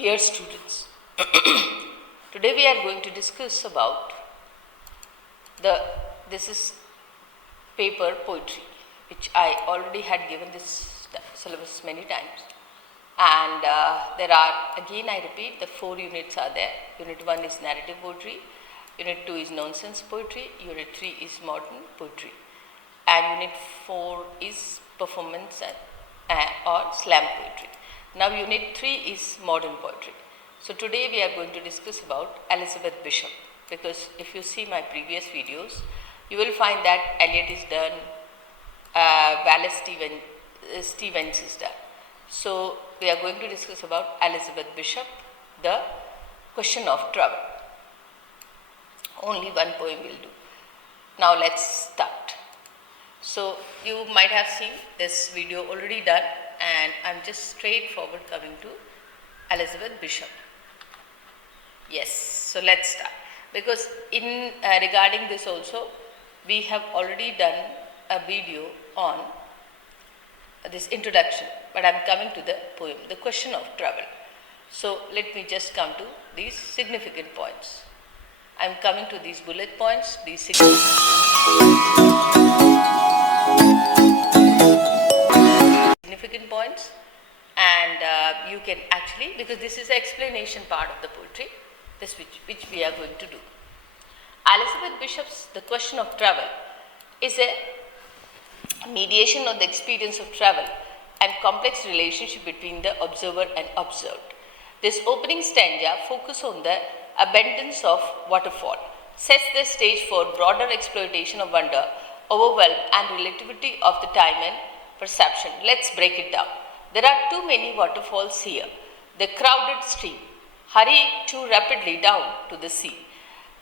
Dear students, today we are going to discuss about this is paper poetry, which I already had given this syllabus many times, and there are, again I repeat, the 4 units are there. Unit 1 is narrative poetry, Unit 2 is nonsense poetry, Unit 3 is modern poetry, and Unit 4 is performance or slam poetry. Now Unit 3 is modern poetry. So today we are going to discuss about Elizabeth Bishop, because if you see my previous videos, you will find that Eliot is done, Wallace Stevens is done. So we are going to discuss about Elizabeth Bishop, the question of trouble. Only one poem will do. Now let's start. So you might have seen this video already done, and I'm just straightforward coming to Elizabeth Bishop. Yes, so let's start, because in regarding this also we have already done a video on this introduction, but I'm coming to the poem, the question of trouble. So let me just come to these significant points. I'm coming to these bullet points, these significant points, and you can actually, because this is the explanation part of the poetry, this which we are going to do. Elizabeth Bishop's The Question of Travel is a mediation of the experience of travel and complex relationship between the observer and observed. This opening stanza focuses on the abundance of waterfall, sets the stage for broader exploitation of wonder, overwhelm and relativity of the time and perception. Let's break it down. There are too many waterfalls here. The crowded stream hurry too rapidly down to the sea.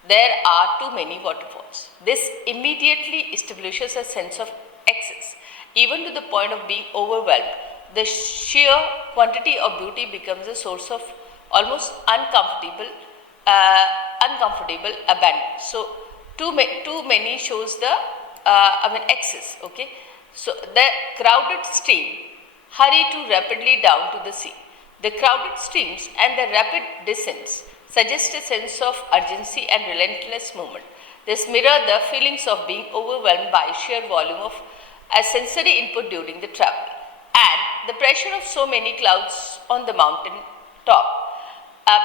There are too many waterfalls. This immediately establishes a sense of excess, even to the point of being overwhelmed. The sheer quantity of beauty becomes a source of almost uncomfortable abandon. So too many shows the excess. Okay. So the crowded stream hurry too rapidly down to the sea. The crowded streams and the rapid descents suggest a sense of urgency and relentless movement. This mirror the feelings of being overwhelmed by sheer volume of a sensory input during the travel, and the pressure of so many clouds on the mountain top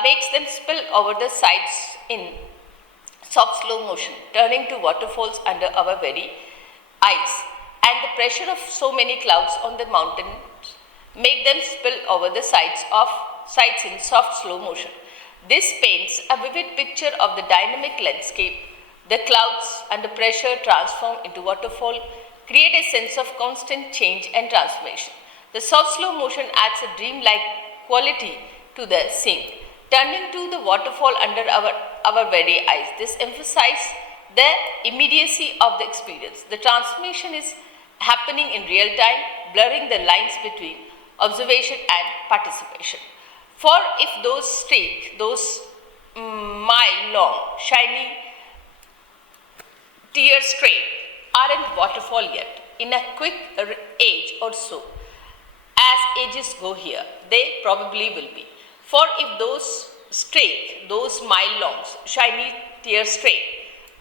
makes them spill over the sides in soft slow motion, turning to waterfalls under our very eyes. And the pressure of so many clouds on the mountains make them spill over the sides in soft slow motion. This paints a vivid picture of the dynamic landscape. The clouds under pressure transform into waterfall, create a sense of constant change and transformation. The soft slow motion adds a dreamlike quality to the scene, turning to the waterfall under our very eyes. This emphasizes the immediacy of the experience. The transformation is happening in real time, blurring the lines between observation and participation. For if those mile-long, shiny tear streak aren't waterfall yet, in a quick age or so, as ages go here, they probably will be. For if those mile-long, shiny tear streak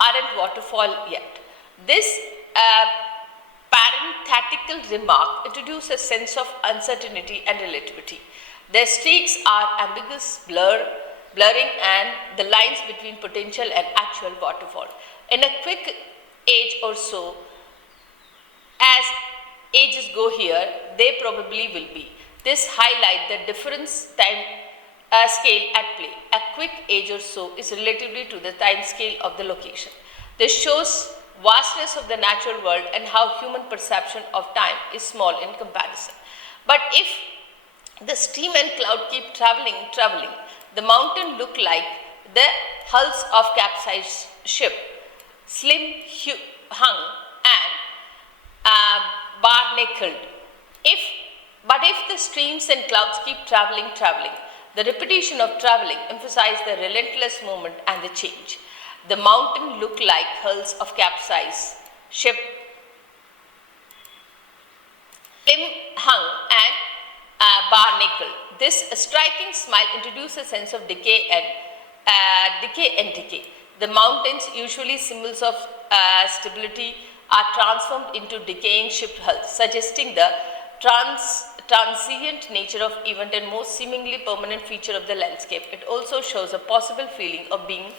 aren't waterfall yet, this parenthetical remark introduces a sense of uncertainty and relativity. The streaks are ambiguous, blurring and the lines between potential and actual waterfall. In a quick age or so, as ages go here, they probably will be. This highlights the difference time scale at play. A quick age or so is relatively to the time scale of the location. This shows vastness of the natural world and how human perception of time is small in comparison. But if the stream and cloud keep traveling, the mountain look like the hulls of capsized ship, slim hung and barnacled. But if the streams and clouds keep traveling, the repetition of traveling emphasizes the relentless movement and the change. The mountain look like hulls of capsized ship, slim hung and barnacle. This striking smile introduces a sense of decay and decay. The mountains, usually symbols of stability, are transformed into decaying ship hulls, suggesting the transient nature of event and most seemingly permanent feature of the landscape. It also shows a possible feeling of being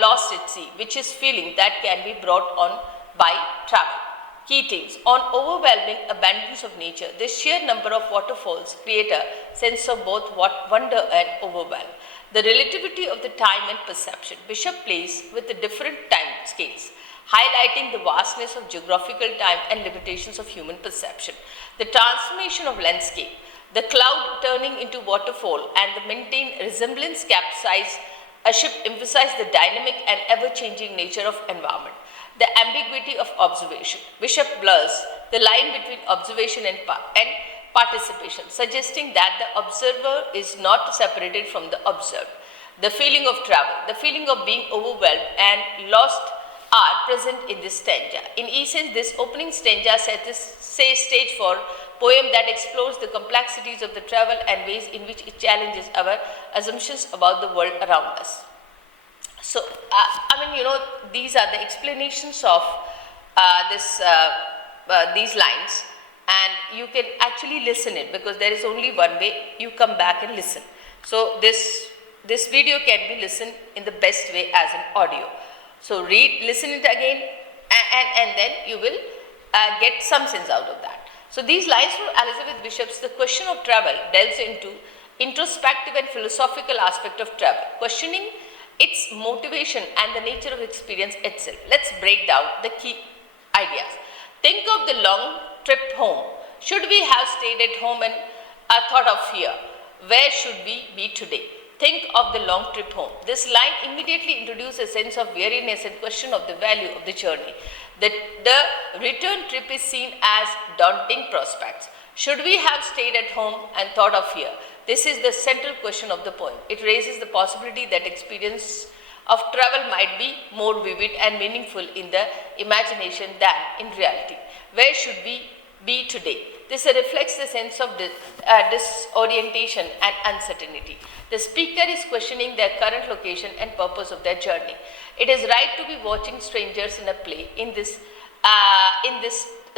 lost at sea, which is feeling that can be brought on by travel. Key themes. On overwhelming abundance of nature, the sheer number of waterfalls create a sense of both wonder and overwhelm. The relativity of the time and perception. Bishop plays with the different time scales, highlighting the vastness of geographical time and limitations of human perception. The transformation of landscape. The cloud turning into waterfall and the maintained resemblance capsize a ship emphasize the dynamic and ever-changing nature of environment. The ambiguity of observation. Bishop blurs the line between observation and participation, suggesting that the observer is not separated from the observed. The feeling of travel, the feeling of being overwhelmed and lost are present in this stanza. In essence, this opening stanza sets stage for poem that explores the complexities of the travel and ways in which it challenges our assumptions about the world around us. So, these are the explanations of these lines, and you can actually listen it because there is only one way. You come back and listen. So, this video can be listened in the best way as an audio. So, listen it again, and then you will get some sense out of that. So, these lines from Elizabeth Bishop's The Question of Travel delves into introspective and philosophical aspect of travel, questioning its motivation and the nature of experience itself. Let's break down the key ideas. Think of the long trip home. Should we have stayed at home and thought of fear? Where should we be today? Think of the long trip home. This line immediately introduces a sense of weariness and question of the value of the journey. The return trip is seen as daunting prospects. Should we have stayed at home and thought of fear? This is the central question of the poem. It raises the possibility that experience of travel might be more vivid and meaningful in the imagination than in reality. Where should we be today? This reflects the sense of disorientation and uncertainty. The speaker is questioning their current location and purpose of their journey. It is right to be watching strangers in a play in this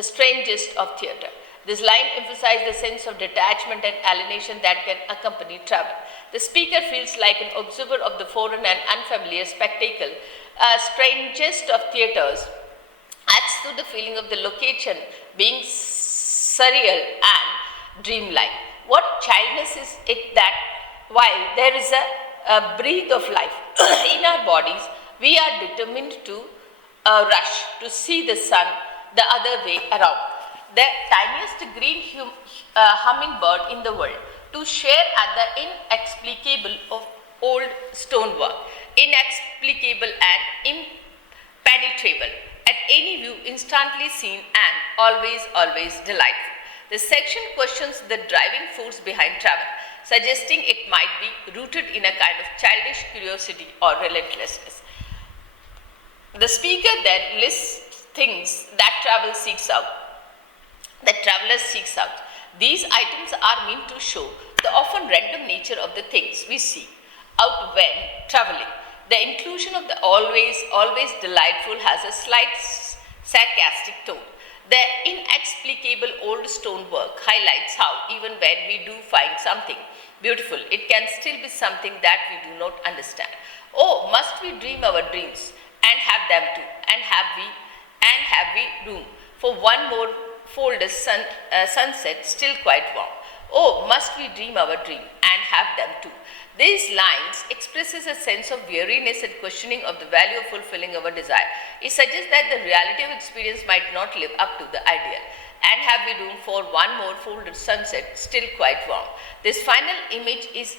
strangest of theatre. This line emphasizes the sense of detachment and alienation that can accompany travel. The speaker feels like an observer of the foreign and unfamiliar spectacle. Strangest of theatres adds to the feeling of the location being surreal and dreamlike. What childness is it that while there is a breath of life in our bodies, we are determined to rush to see the sun the other way around. The tiniest green hummingbird in the world, to share at the inexplicable of old stonework, inexplicable and impenetrable, at any view instantly seen and always delightful. This section questions the driving force behind travel, suggesting it might be rooted in a kind of childish curiosity or relentlessness. The speaker then lists things that traveler seeks out. These items are meant to show the often random nature of the things we seek out when traveling. The inclusion of the always delightful has a slight sarcastic tone. The inexplicable old stonework highlights how even when we do find something beautiful, it can still be something that we do not understand. Oh, must we dream our dreams and have them too? And have we room for one more folded sunset still quite warm? Oh, must we dream our dream and have them too? These lines expresses a sense of weariness and questioning of the value of fulfilling our desire. It suggests that the reality of experience might not live up to the ideal. And have we room for one more folded sunset still quite warm? This final image is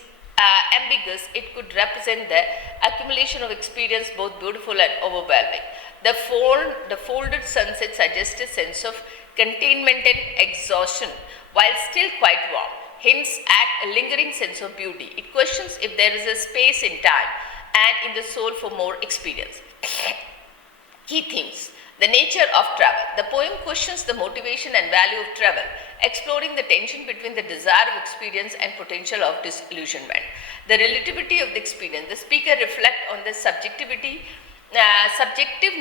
ambiguous. It could represent the accumulation of experience, both beautiful and overwhelming. The folded sunset suggests a sense of containment and exhaustion while still quite warm, hints at a lingering sense of beauty. It questions if there is a space in time and in the soul for more experience. Key themes. The nature of travel. The poem questions the motivation and value of travel exploring the tension between the desire of experience and potential of disillusionment. The relativity of the experience. The speaker reflects on the subjective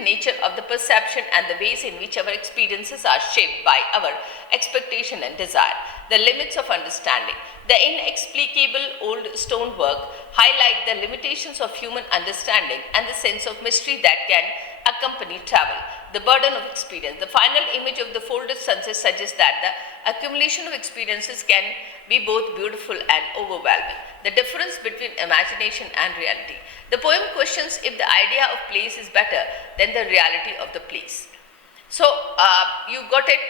nature of the perception and the ways in which our experiences are shaped by our expectation and desire. The limits of understanding. The inexplicable old stonework highlight the limitations of human understanding and the sense of mystery that can accompany travel. The burden of experience. The final image of the folded sunset suggests that the accumulation of experiences can be both beautiful and overwhelming. The difference between imagination and reality. The poem questions if the idea of place is better than the reality of the place. So, you got it.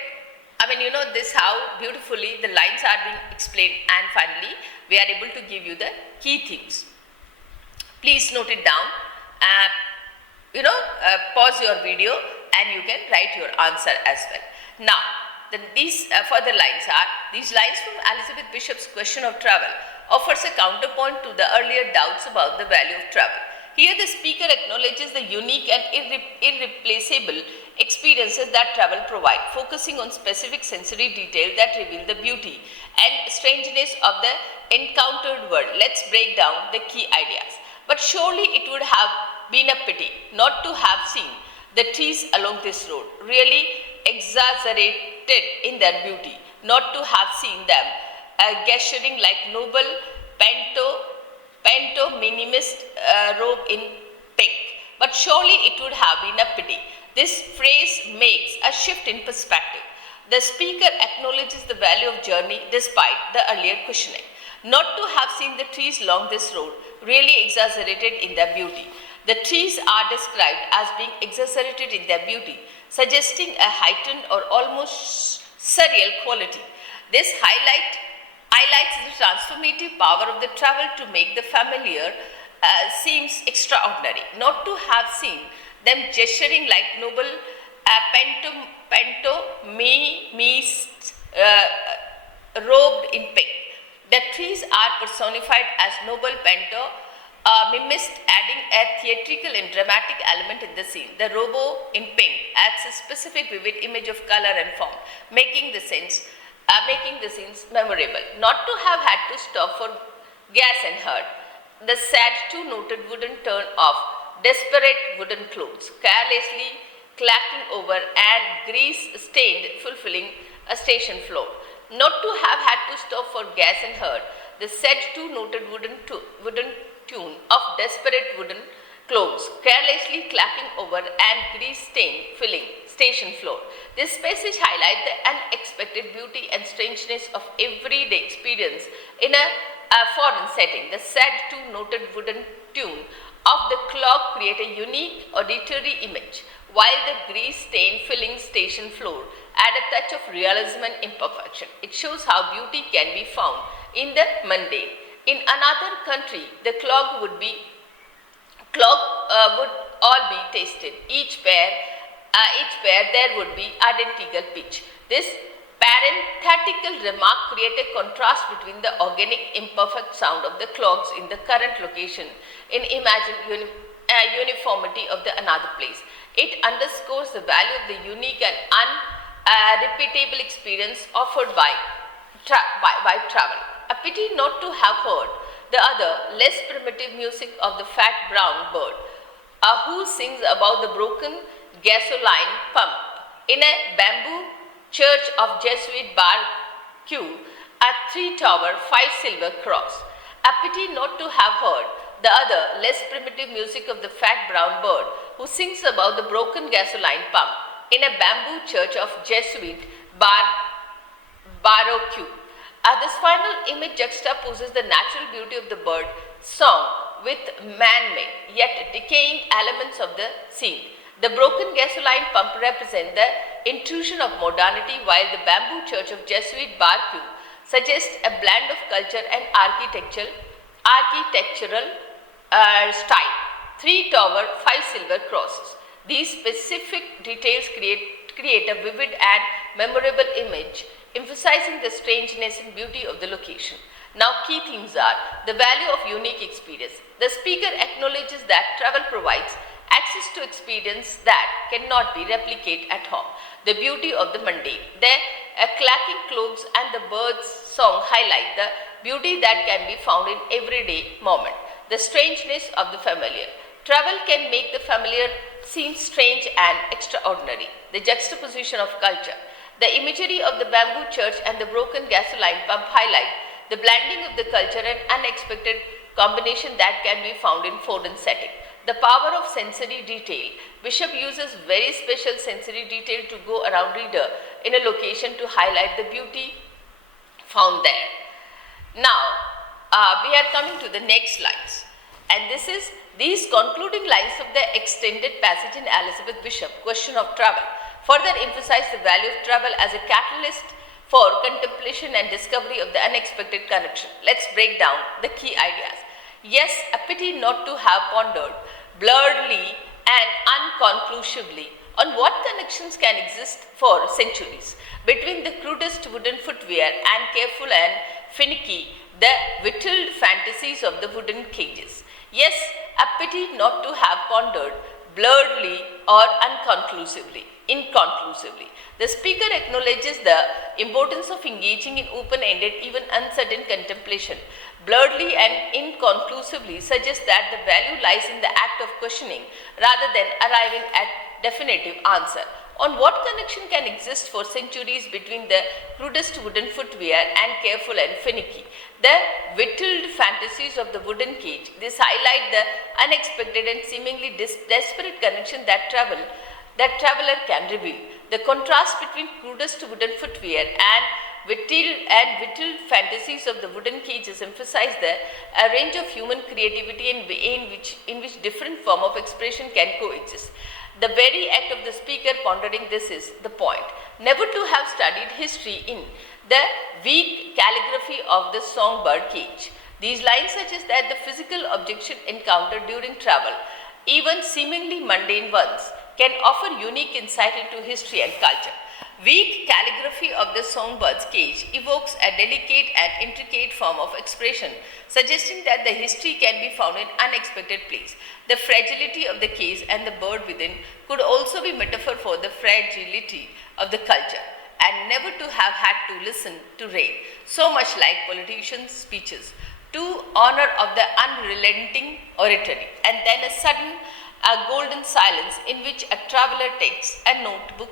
I mean, you know this how beautifully the lines are being explained, and finally we are able to give you the key themes. Please note it down. Pause your video and you can write your answer as well. Now, these further lines are, these lines from Elizabeth Bishop's Question of Travel offers a counterpoint to the earlier doubts about the value of travel. Here the speaker acknowledges the unique and irreplaceable experiences that travel provide, focusing on specific sensory details that reveal the beauty and strangeness of the encountered world. Let's break down the key ideas. But surely it would have been a pity not to have seen the trees along this road, really exaggerated in their beauty, not to have seen them gesturing like noble pantomimist robe in pink. But surely it would have been a pity. This phrase makes a shift in perspective. The speaker acknowledges the value of journey despite the earlier questioning. Not to have seen the trees along this road, really exaggerated in their beauty. The trees are described as being exaggerated in their beauty, suggesting a heightened or almost surreal quality. This highlights the transformative power of the travel to make the familiar seems extraordinary. Not to have seen them gesturing like noble pantomimists robed in pink. The trees are personified as noble pantomimists, adding a theatrical and dramatic element in the scene. The robe in pink adds a specific vivid image of color and form, making the scenes memorable. Not to have had to stop for gas and herd. The sad two-noted wooden turn of desperate wooden clothes, carelessly clacking over and grease-stained, fulfilling a station floor. Not to have had to stop for gas and herd. The sad two-noted wooden tune of desperate wooden clothes, carelessly clacking over and grease-stained, filling station floor. This passage highlights the unexpected beauty and strangeness of everyday experience in a foreign setting. The sad two-noted wooden tune of the clock create a unique auditory image, while the grease-stained filling station floor add a touch of realism and imperfection. It shows how beauty can be found in the mundane. In another country, the clock would all be tasted. Each pair there would be identical pitch. This parenthetical remark create a contrast between the organic imperfect sound of the clocks in the current location and imagined uniformity of the another place. It underscores the value of the unique and unrepeatable experience offered by travel. A pity not to have heard the other, less primitive music of the fat brown bird, who sings about the broken gasoline pump in a bamboo church of Jesuit Bar Q, a 3-tower, 5-silver cross. A pity not to have heard the other, less primitive music of the fat brown bird, who sings about the broken gasoline pump in a bamboo church of Jesuit Bar Q. This final image juxtaposes the natural beauty of the bird song with man-made yet decaying elements of the scene. The broken gasoline pump represents the intrusion of modernity, while the bamboo church of Jesuit Bar Q suggests a blend of culture and architectural style. 3-tower, 5-silver crosses. These specific details create a vivid and memorable image, emphasizing the strangeness and beauty of the location. Now, key themes are the value of unique experience. The speaker acknowledges that travel provides access to experience that cannot be replicated at home, the beauty of the mundane. The clacking cloaks and the birds' song highlight the beauty that can be found in everyday moment, the strangeness of the familiar. Travel can make the familiar seem strange and extraordinary, the juxtaposition of culture. The imagery of the bamboo church and the broken gasoline pump highlight the blending of the culture and unexpected combination that can be found in foreign setting. The power of sensory detail. Bishop uses very special sensory detail to go around reader in a location to highlight the beauty found there. Now, we are coming to the next lines, and this is these concluding lines of the extended passage in Elizabeth Bishop, Question of Travel, further emphasize the value of travel as a catalyst for contemplation and discovery of the unexpected connection. Let's break down the key ideas. Yes, a pity not to have pondered blurredly and unconclusively on what connections can exist for centuries between the crudest wooden footwear and careful and finicky the whittled fantasies of the wooden cages. Yes, a pity not to have pondered blurredly or inconclusively. The speaker acknowledges the importance of engaging in open-ended, even uncertain contemplation. Blurredly and inconclusively suggests that the value lies in the act of questioning rather than arriving at definitive answer. On what connection can exist for centuries between the crudest wooden footwear and careful and finicky, the whittled fantasies of the wooden cage? This highlight the unexpected and seemingly desperate connection that traveler can reveal. The contrast between crudest wooden footwear and whittled fantasies of the wooden cages emphasize the range of human creativity and way in which different form of expression can coexist. The very act of the speaker pondering this is the point. Never to have studied history in the weak calligraphy of the songbird cage. These lines suggest that the physical objection encountered during travel, even seemingly mundane ones, can offer unique insight into history and culture. Weak calligraphy of the songbird's cage evokes a delicate and intricate form of expression, suggesting that the history can be found in unexpected place. The fragility of the cage and the bird within could also be metaphor for the fragility of the culture, and never to have had to listen to rain, so much like politicians' speeches, to honor of the unrelenting oratory, and then a golden silence in which a traveler takes a notebook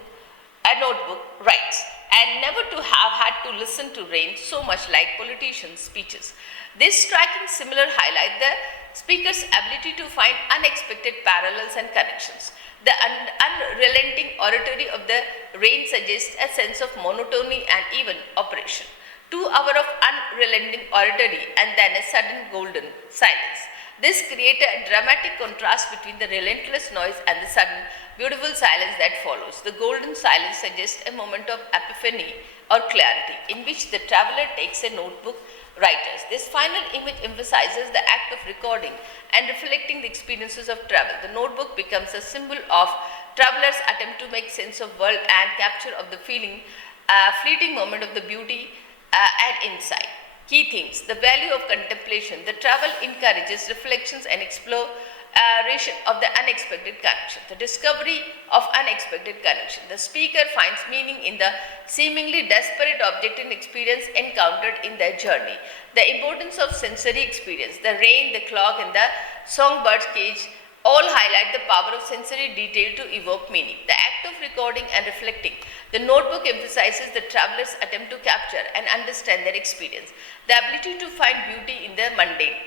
writes, and never to have had to listen to rain, so much like politicians' speeches. This striking similar highlight the speaker's ability to find unexpected parallels and connections. The unrelenting oratory of the rain suggests a sense of monotony and even oppression. 2 hours of unrelenting oratory and then a sudden golden silence. This creates a dramatic contrast between the relentless noise and the sudden beautiful silence that follows. The golden silence suggests a moment of epiphany or clarity in which the traveler takes a notebook writers. This final image emphasizes the act of recording and reflecting the experiences of travel. The notebook becomes a symbol of traveler's attempt to make sense of world and capture of the fleeting moment of the beauty and insight. Key themes: the value of contemplation. The travel encourages reflections and exploration of the unexpected connection. The discovery of unexpected connection. The speaker finds meaning in the seemingly desperate object and experience encountered in their journey. The importance of sensory experience. The rain, the clock, and the songbird's cage all highlight the power of sensory detail to evoke meaning. The act of recording and reflecting. The notebook emphasizes the traveler's attempt to capture and understand their experience. The ability to find beauty in the mundane.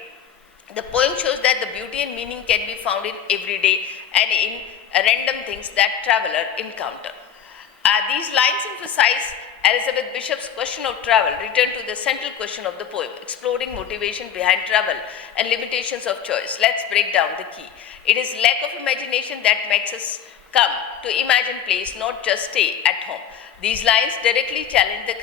The poem shows that the beauty and meaning can be found in everyday and in random things that traveler encounter. These lines emphasize Elizabeth Bishop's question of travel, return to the central question of the poem, exploring motivation behind travel and limitations of choice. Let's break down the key. It is lack of imagination that makes us come to imagine place, not just stay at home. These lines directly challenge the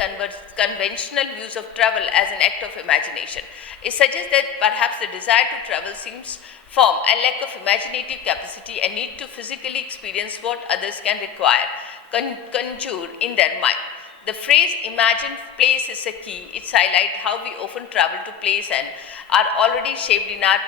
conventional views of travel as an act of imagination. It suggests that perhaps the desire to travel seems from a lack of imaginative capacity and need to physically experience what others can conjure in their mind. The phrase imagined place is a key. It highlights how we often travel to place and are already shaped in our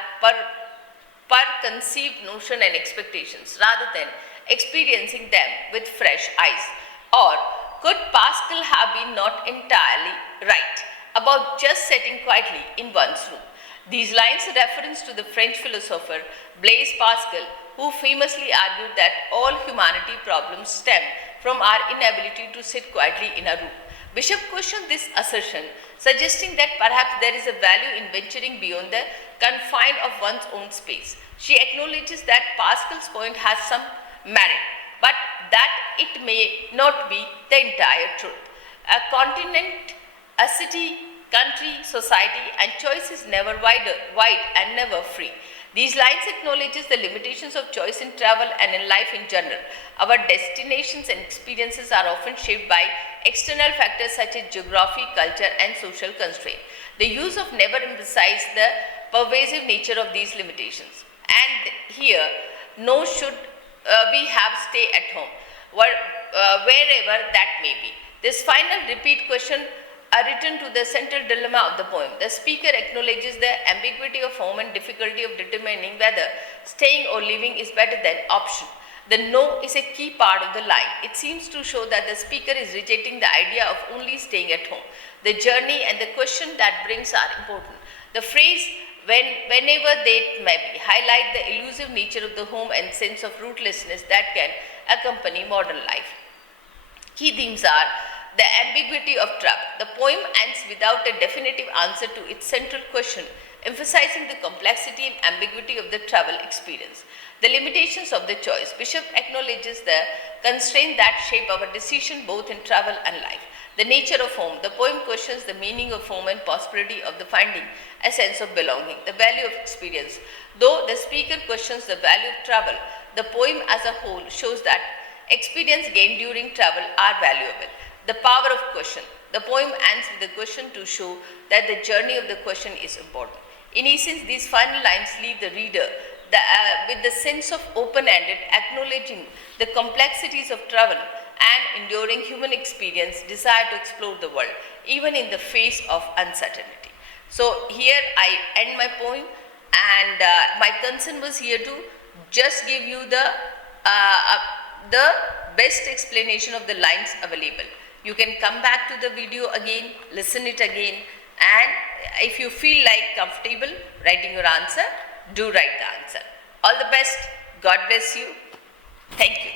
preconceived notion and expectations rather than experiencing them with fresh eyes? Or could Pascal have been not entirely right about just sitting quietly in one's room? These lines are reference to the French philosopher Blaise Pascal, who famously argued that all humanity problems stem from our inability to sit quietly in a room. Bishop questioned this assertion, suggesting that perhaps there is a value in venturing beyond the confine of one's own space. She acknowledges that Pascal's point has some merit, but that it may not be the entire truth. A continent, a city, country, society, and choice is never wide and never free. These lines acknowledges the limitations of choice in travel and in life in general. Our destinations and experiences are often shaped by external factors such as geography, culture, and social constraint. The use of never emphasizes the pervasive nature of these limitations. And here, no should we have stay at home, wherever that may be. This final repeat question are written to the central dilemma of the poem. The speaker acknowledges the ambiguity of home and difficulty of determining whether staying or leaving is better than option. The no is a key part of the line. It seems to show that the speaker is rejecting the idea of only staying at home. The journey and the question that brings are important. The phrase whenever they may be highlight the elusive nature of the home and sense of rootlessness that can accompany modern life. Key themes are the ambiguity of travel. The poem ends without a definitive answer to its central question, emphasizing the complexity and ambiguity of the travel experience. The limitations of the choice. Bishop acknowledges the constraints that shape our decision both in travel and life. The nature of home. The poem questions the meaning of home and possibility of the finding a sense of belonging. The value of experience. Though the speaker questions the value of travel, the poem as a whole shows that experience gained during travel are valuable. The power of question. The poem ends with a question to show that the journey of the question is important. In essence, these final lines leave the reader with the sense of open-ended, acknowledging the complexities of travel and enduring human experience, desire to explore the world, even in the face of uncertainty. So here I end my poem, and my concern was here to just give you the best explanation of the lines available. You can come back to the video again, listen it again, and if you feel like comfortable writing your answer, do write the answer. All the best. God bless you. Thank you.